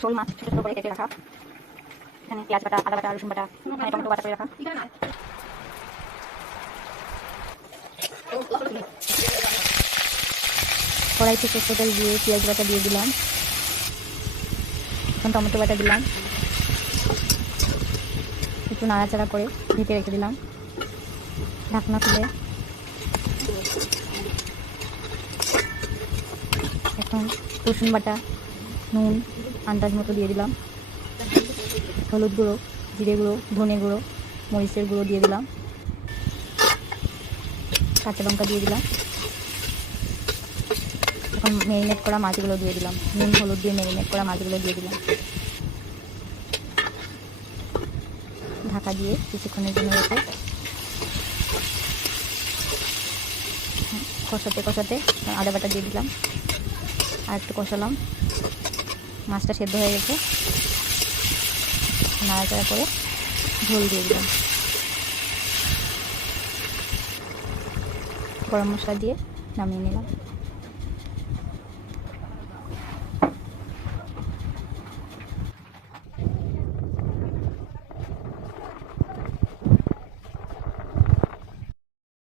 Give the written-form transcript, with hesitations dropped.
শোল মাছ ছোটো ছোটো করে কেটে রাখা, এখানে পেঁয়াজ বাটা, আদা বাটা, রসুন বাটা, এখানে টমেটো বাটা করে রাখা। কড়াই থেকে তেল দিয়ে পেঁয়াজ বাটা দিয়ে দিলাম, এখন টমেটো বাটা দিলাম, একটু নাড়াচাড়া করে ঢেকে রেখে দিলাম। ঢাকনা খুলে এখন রসুন বাটা, নুন আন্দাজ মতো দিয়ে দিলাম, হলুদ গুঁড়ো, জিরে গুঁড়ো, ধনে গুঁড়ো, মরিচের গুঁড়ো দিয়ে দিলাম, কাঁচা লঙ্কা দিয়ে দিলাম। এখন ম্যারিনেট করা মাছগুলো দিয়ে দিলাম, নুন হলুদ দিয়ে ম্যারিনেট করা মাছগুলো দিয়ে দিলাম। ঢাকা দিয়ে কিছুক্ষণের জন্য রেখে কষাতে কষাতে আদা বাটা দিয়ে দিলাম, আর একটু কষালাম। মাছটা সেদ্ধ হয়ে গেছে, নাড়াচাড়া করে ঝোল দিয়ে দিলাম, গরম মশলা দিয়ে নামিয়ে নিলাম।